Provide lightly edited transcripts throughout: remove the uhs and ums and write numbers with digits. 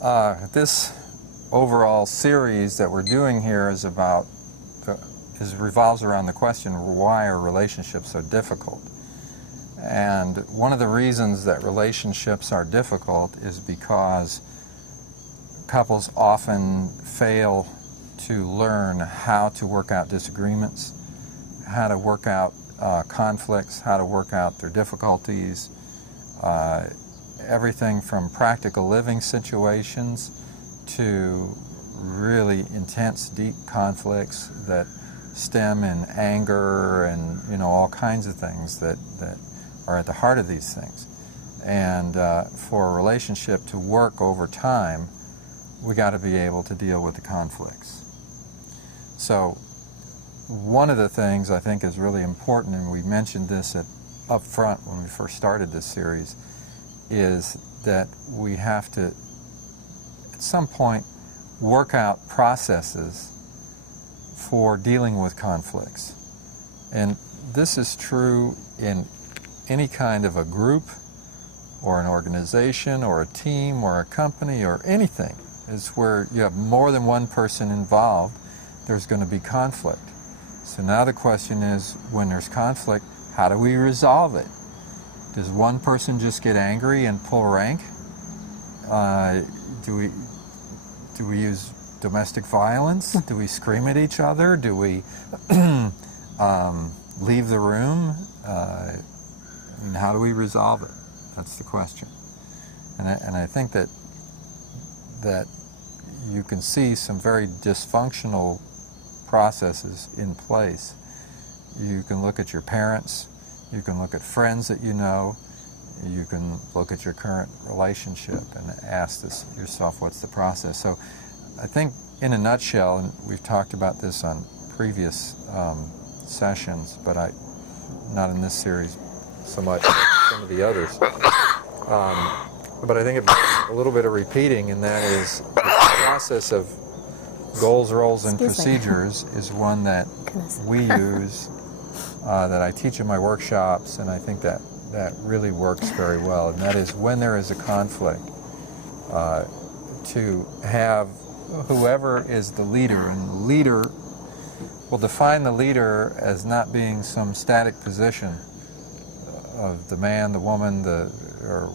This overall series that we're doing here is revolves around the question, why are relationships so difficult? And one of the reasons that relationships are difficult is because couples often fail to learn how to work out disagreements, how to work out conflicts, how to work out their difficulties, everything from practical living situations to really intense, deep conflicts that stem in anger and all kinds of things that are at the heart of these things. And for a relationship to work over time, we got to be able to deal with the conflicts. So one of the things I think is really important, and we mentioned this up front when we first started this series, is that we have to, at some point, work out processes for dealing with conflicts. And this is true in any kind of a group or an organization or a team or a company or anything. It's where you have more than one person involved, there's going to be conflict. So now the question is, when there's conflict, how do we resolve it? Does one person just get angry and pull rank? Do we use domestic violence? Do we scream at each other? Do we leave the room? How do we resolve it? That's the question. And I think that you can see some very dysfunctional processes in place. You can look at your parents, you can look at friends that you know, you can look at your current relationship and ask yourself, what's the process? So I think in a nutshell, and we've talked about this on previous sessions, but not in this series so much as some of the others. But I think it's a little bit of repeating, and that is the process of goals, roles, and procedures is one that we use, that I teach in my workshops, and I think that really works very well. And that is, when there is a conflict, to have whoever is the leader, and the leader will define the leader as not being some static position of the man, the woman, or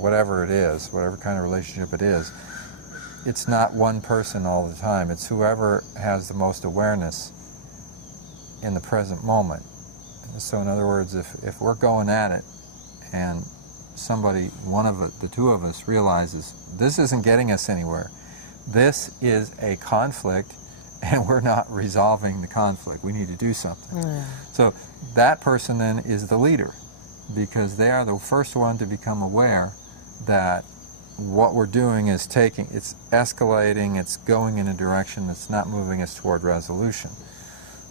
whatever it is, whatever kind of relationship it is. It's not one person all the time. It's whoever has the most awareness in the present moment. So in other words, if we're going at it and the two of us realizes this isn't getting us anywhere, this is a conflict and we're not resolving the conflict, we need to do something. Yeah. So that person then is the leader, because they are the first one to become aware that what we're doing is it's escalating, it's going in a direction that's not moving us toward resolution.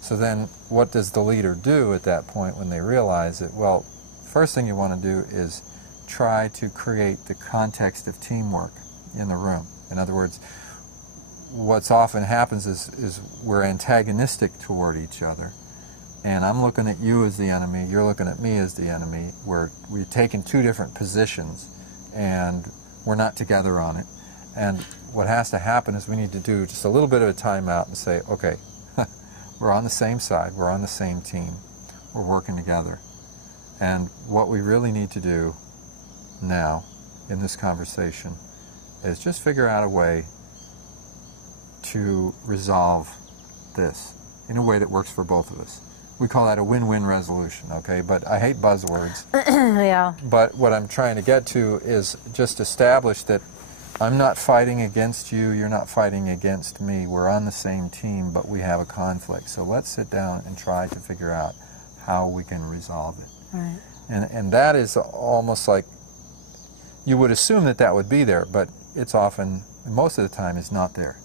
So then what does the leader do at that point when they realize it? Well, first thing you want to do is try to create the context of teamwork in the room. In other words, what's often happens is we're antagonistic toward each other. And I'm looking at you as the enemy, you're looking at me as the enemy. We've taken two different positions and we're not together on it. And what has to happen is we need to do just a little bit of a timeout and say, okay, we're on the same side, we're on the same team, we're working together. And what we really need to do now in this conversation is just figure out a way to resolve this in a way that works for both of us. We call that a win-win resolution, okay? But I hate buzzwords. Yeah. But what I'm trying to get to is just establish that I'm not fighting against you, you're not fighting against me. We're on the same team, but we have a conflict. So let's sit down and try to figure out how we can resolve it. Right. And that is almost like, you would assume that would be there, but it's often, most of the time, is not there.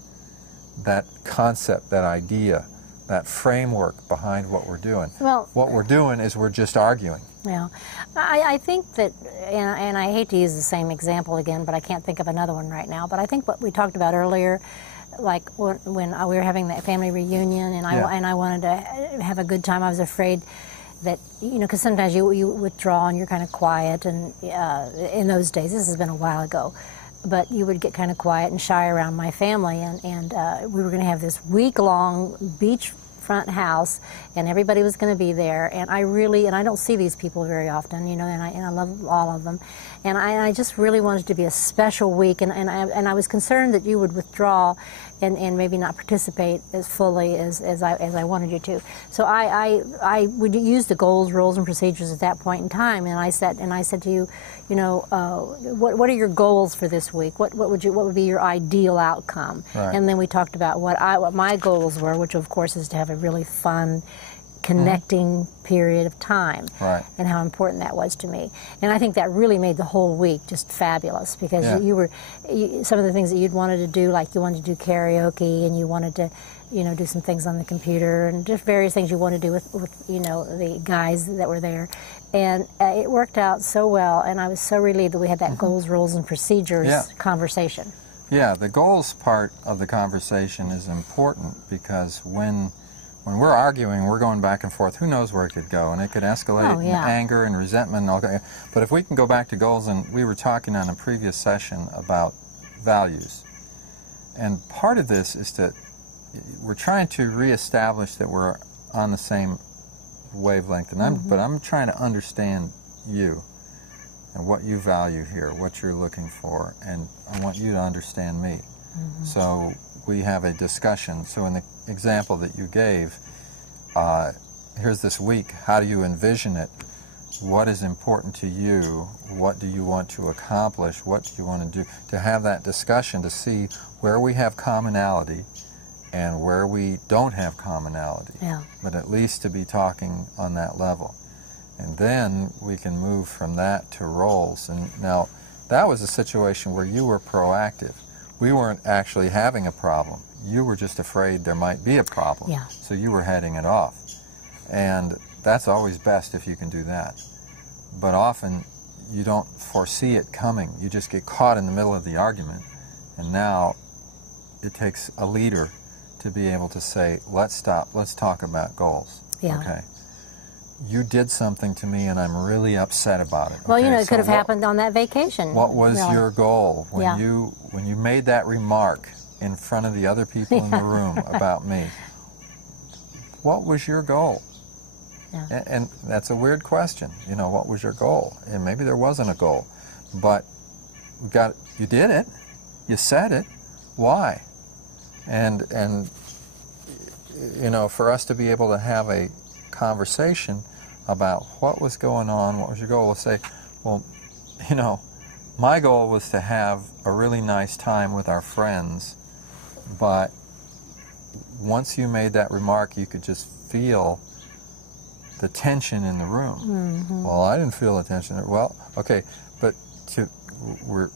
That concept, that idea, that framework behind what we're doing. Well, what we're doing is we're just arguing. Yeah. I think that, and I hate to use the same example again, but I can't think of another one right now, but I think what we talked about earlier, like when we were having that family reunion and I wanted to have a good time, I was afraid that, because sometimes you withdraw and you're kind of quiet, and in those days, this has been a while ago, but you would get kind of quiet and shy around my family, and we were going to have this week-long beachfront house, and everybody was going to be there, and I don't see these people very often, you know, and I love all of them, and I just really wanted it to be a special week, and I was concerned that you would withdraw and maybe not participate as fully as I wanted you to. So I would use the goals, rules, and procedures at that point in time, and I said to you, you know, what are your goals for this week? What would be your ideal outcome? Right. And then we talked about what my goals were, which of course is to have a really fun, connecting period of time, right, and how important that was to me. And I think that really made the whole week just fabulous, because some of the things that you'd wanted to do, like you wanted to do karaoke, and you wanted to, you know, do some things on the computer, and just various things you wanted to do with you know, the guys that were there. And it worked out so well, and I was so relieved that we had that goals, rules, and procedures conversation. Yeah, the goals part of the conversation is important, because when we're arguing, we're going back and forth, who knows where it could go, and it could escalate in anger and resentment and all that. But if we can go back to goals, and we were talking on a previous session about values, and part of this is that we're trying to reestablish that we're on the same wavelength, and but I'm trying to understand you and what you value here, what you're looking for, and I want you to understand me. So we have a discussion. So in the example that you gave, here's this week, how do you envision it? What is important to you? What do you want to accomplish? What do you want to do? To have that discussion, to see where we have commonality and where we don't have commonality. Yeah. But at least to be talking on that level. And then we can move from that to roles. And now, that was a situation where you were proactive. We weren't actually having a problem. You were just afraid there might be a problem. Yeah. So you were heading it off. And that's always best if you can do that. But often you don't foresee it coming. You just get caught in the middle of the argument. And now it takes a leader to be able to say, let's stop, let's talk about goals. Yeah. Okay. You did something to me and I'm really upset about it. Well, okay, you know, it so could have happened on that vacation. What was really. your goal when you made that remark in front of the other people in the room about me? What was your goal? Yeah. And that's a weird question. You know, what was your goal? And maybe there wasn't a goal, but you did it. You said it. Why? And you know, for us to be able to have a conversation about what was going on, what was your goal, we'll say, well, you know, my goal was to have a really nice time with our friends, but once you made that remark, you could just feel the tension in the room. Well, I didn't feel the tension. Well, okay, but we're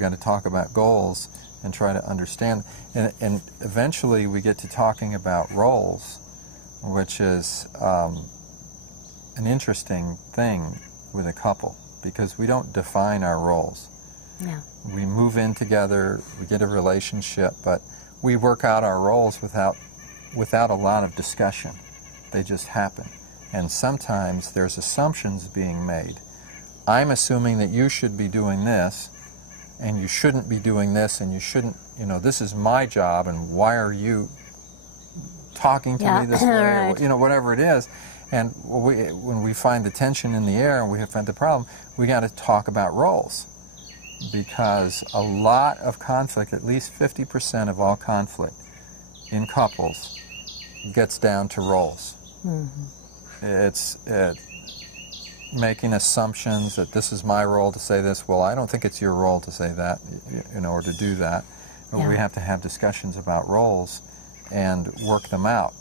got to talk about goals and try to understand, and eventually we get to talking about roles, which is an interesting thing with a couple, because we don't define our roles. Yeah. We move in together, we get a relationship, but we work out our roles without a lot of discussion. They just happen. And sometimes there's assumptions being made. I'm assuming that you should be doing this, and you shouldn't be doing this, and you shouldn't, you know, this is my job, and why are you talking to me this way, right. or, you know, whatever it is. And when we find the tension in the air and we find the problem, we got to talk about roles, because a lot of conflict, at least 50% of all conflict in couples, gets down to roles. It's making assumptions that this is my role to say this. Well, I don't think it's your role to say that, you know, or to do that. Yeah. We have to have discussions about roles and work them out.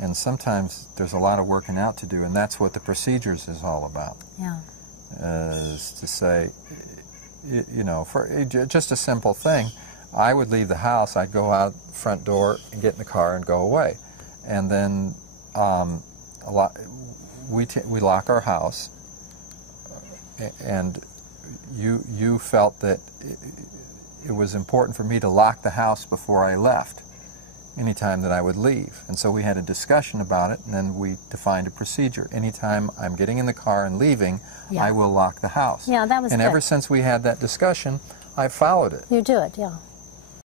And sometimes there's a lot of working out to do, and that's what the procedures is all about. Yeah. Is to say, you know, for just a simple thing, I would leave the house, I'd go out the front door and get in the car and go away. And then we lock our house, and you felt that it was important for me to lock the house before I left, anytime that I would leave. And so we had a discussion about it, and then we defined a procedure. Anytime I'm getting in the car and leaving, I will lock the house. Yeah, that was And good. ever since we had that discussion, I followed it. You do it, yeah.